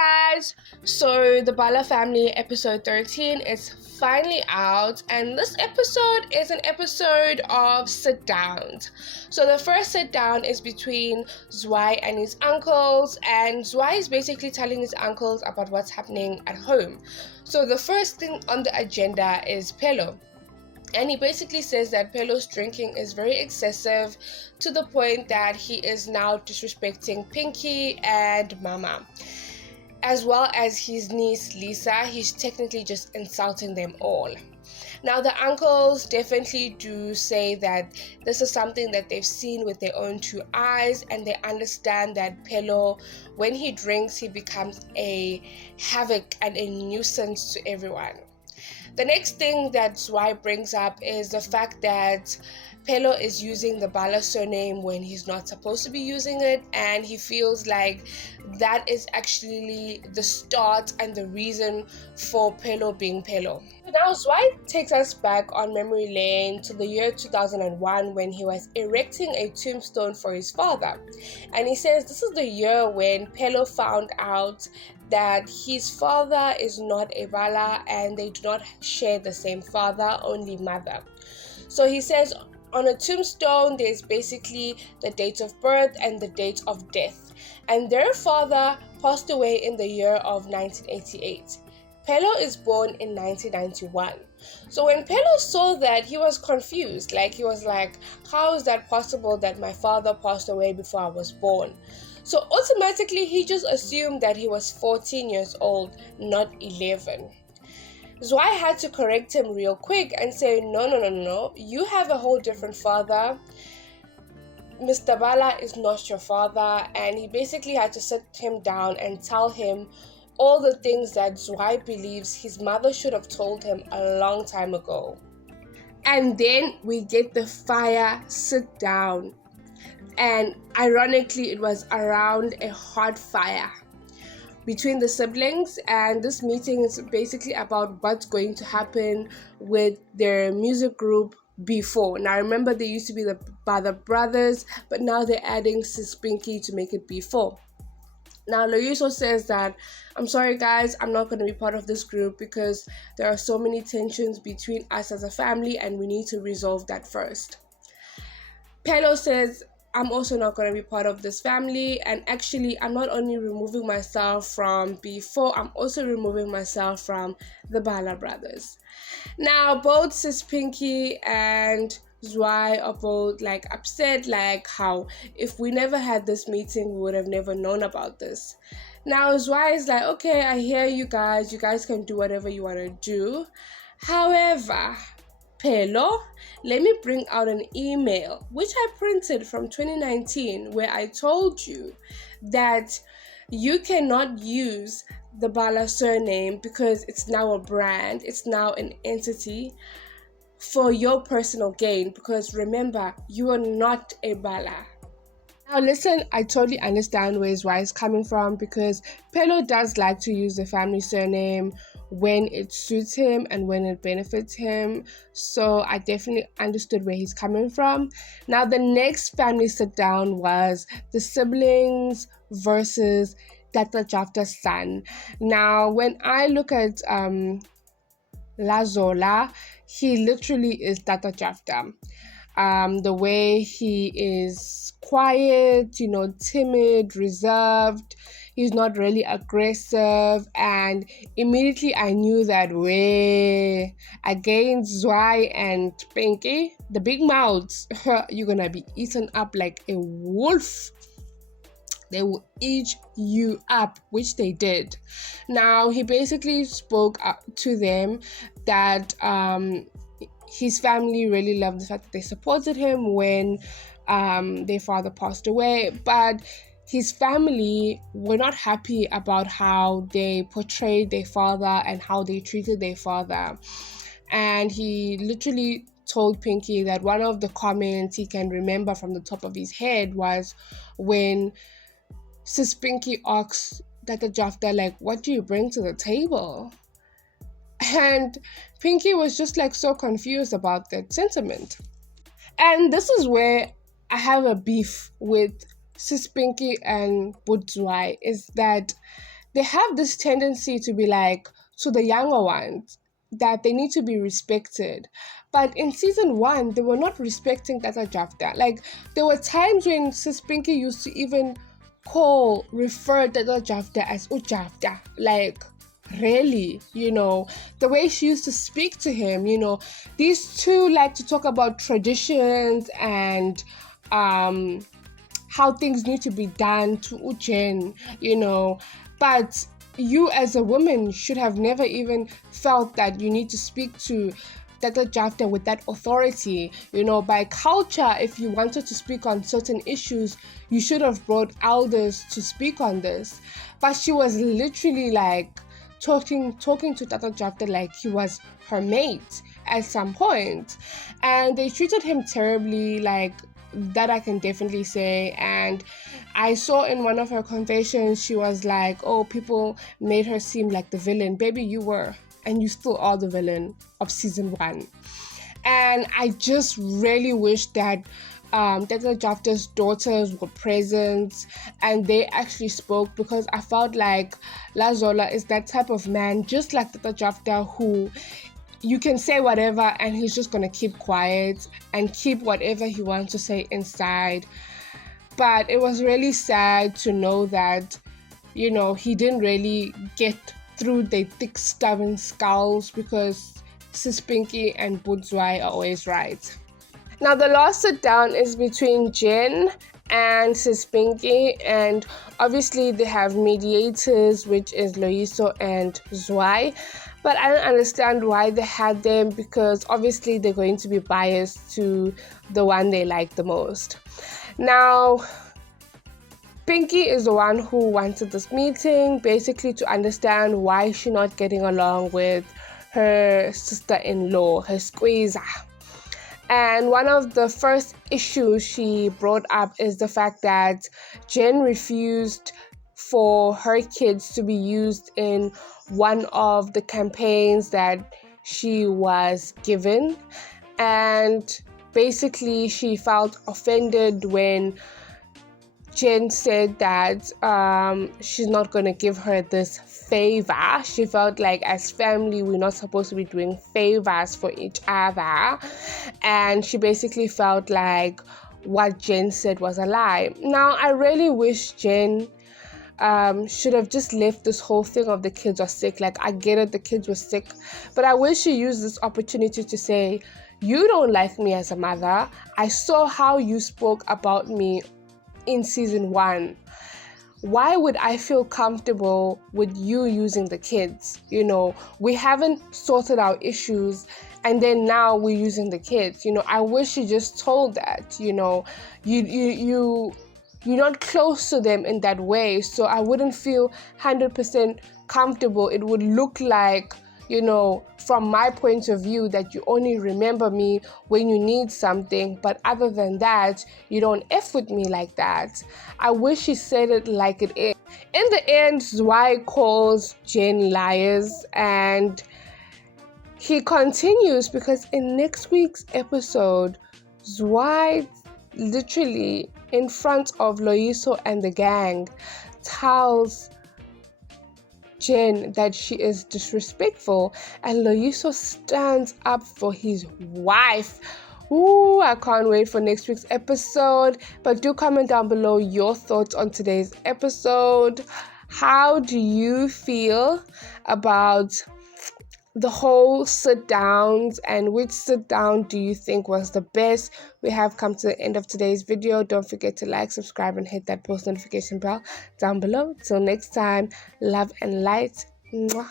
Guys, so the BALA Family episode 13 is finally out, and this episode is an episode of sit downs. So the first sit down is between Zwai and his uncles, and Zwai is basically telling his uncles about what's happening at home. So the first thing on the agenda is Phelo. And he basically says that Phelo's drinking is very excessive to the point that he is now disrespecting Pinky and Mama. As well as his niece Lisa, he's technically just insulting them all. Now, the uncles definitely do say that this is something that they've seen with their own two eyes, and they understand that Phelo, when he drinks, he becomes a havoc and a nuisance to everyone. The next thing that Zwai brings up is the fact that Phelo is using the BALA surname when he's not supposed to be using it, and he feels like that is actually the start and the reason for Phelo being Phelo. Now Zwai takes us back on memory lane to the year 2001 when he was erecting a tombstone for his father, and he says this is the year when Phelo found out that his father is not a BALA and they do not share the same father, only mother. So he says on a tombstone there's basically the date of birth and the date of death, and their father passed away in the year of 1988. Phelo is born in 1991. So when Phelo saw that, he was confused. He was like, how is that possible that my father passed away before I was born? So automatically he just assumed that he was 14 years old, not 11. Zwai had to correct him real quick and say, no, you have a whole different father. Mr. Bala is not your father. And he basically had to sit him down and tell him all the things that Zwai believes his mother should have told him a long time ago. And then we get the fire sit down. And ironically, it was around a hot fire between the siblings, and this meeting is basically about what's going to happen with their music group B4. Now remember, they used to be the BALA brothers, but now they're adding Sis Pinky to make it B4. Now Loyiso says that, I'm sorry guys, I'm not going to be part of this group because there are so many tensions between us as a family and we need to resolve that first. Phelo says, I'm also not going to be part of this family, and actually I'm not only removing myself from B4, I'm also removing myself from the BALA brothers. Now both Sis Pinky and Zwai are both upset, how if we never had this meeting we would have never known about this. Now Zwai is like, okay, I hear you guys can do whatever you want to do. However, Phelo, let me bring out an email which I printed from 2019 where I told you that you cannot use the BALA surname because it's now a brand, it's now an entity for your personal gain, because remember, you are not a BALA. Now listen, I totally understand where Zwai is coming from, because Phelo does like to use the family surname when it suits him and when it benefits him. So I definitely understood where he's coming from. Now the next family sit down was the siblings versus Tata Jafta's son. Now when I look at Lazola, he literally is Tata Jafta. The way he is quiet, timid, reserved, he's not really aggressive, and immediately I knew that way against Zwai and Pinky, the big mouths, you're gonna be eaten up like a wolf. They will eat you up, which they did. Now he basically spoke to them that his family really loved the fact that they supported him when their father passed away, but his family were not happy about how they portrayed their father and how they treated their father. And he literally told Pinky that one of the comments he can remember from the top of his head was when Sis Pinky asked Tata Jafta, what do you bring to the table? And Pinky was just so confused about that sentiment. And this is where I have a beef with Sis Pinky and Zwai, is that they have this tendency to be like, to the younger ones, that they need to be respected. But in season 1, they were not respecting Tata Jafta. Like, there were times when Sis Pinky used to even refer Tata Jafta as Ujafta. Like, really, the way she used to speak to him, these two like to talk about traditions and how things need to be done to Uchen, but you as a woman should have never even felt that you need to speak to Tata Jafta with that authority. By culture, if you wanted to speak on certain issues, you should have brought elders to speak on this. But she was literally like talking to Tata Jafta like he was her mate at some point. And they treated him terribly, like that I can definitely say. And I saw in one of her confessions, she was like, oh, people made her seem like the villain. Baby, you were, and you still are the villain of season 1. And I just really wish that Tata Jafta's daughters were present and they actually spoke, because I felt like Lazola is that type of man, just like Tata Jafta, who you can say whatever and he's just going to keep quiet and keep whatever he wants to say inside. But it was really sad to know that, he didn't really get through the thick, stubborn skulls, because Sis Pinky and Zwai are always right. Now, the last sit down is between Jen and Sis Pinky, and obviously they have mediators, which is Loyiso and Zwai. But I don't understand why they had them, because obviously they're going to be biased to the one they like the most. Now, Pinky is the one who wanted this meeting, basically to understand why she's not getting along with her sister-in-law, her squeezer. And one of the first issues she brought up is the fact that Jen refused for her kids to be used in one of the campaigns that she was given. And basically she felt offended when Jen said that she's not going to give her this favor. She felt like as family, we're not supposed to be doing favors for each other. And she basically felt like what Jen said was a lie. Now, I really wish Jen should have just left this whole thing of the kids are sick. Like, I get it, the kids were sick. But I wish she used this opportunity to say, you don't like me as a mother. I saw how you spoke about me in season 1. Why would I feel comfortable with you using the kids? We haven't sorted our issues and then now we're using the kids. I wish you just told that, you're not close to them in that way, so I wouldn't feel 100% comfortable. It would look like, from my point of view, that you only remember me when you need something, but other than that, you don't F with me like that. I wish she said it like it is. In the end, Zwai calls Jen liars, and he continues, because in next week's episode, Zwai literally in front of Loyiso and the gang tells Jen that she is disrespectful, and Loyiso stands up for his wife. Ooh, I can't wait for next week's episode. But do comment down below your thoughts on today's episode. How do you feel about the whole sit downs, and which sit down do you think was the best? We have come to the end of today's video. Don't forget to like, subscribe, and hit that post notification bell down below. Till next time, love and light. Mwah.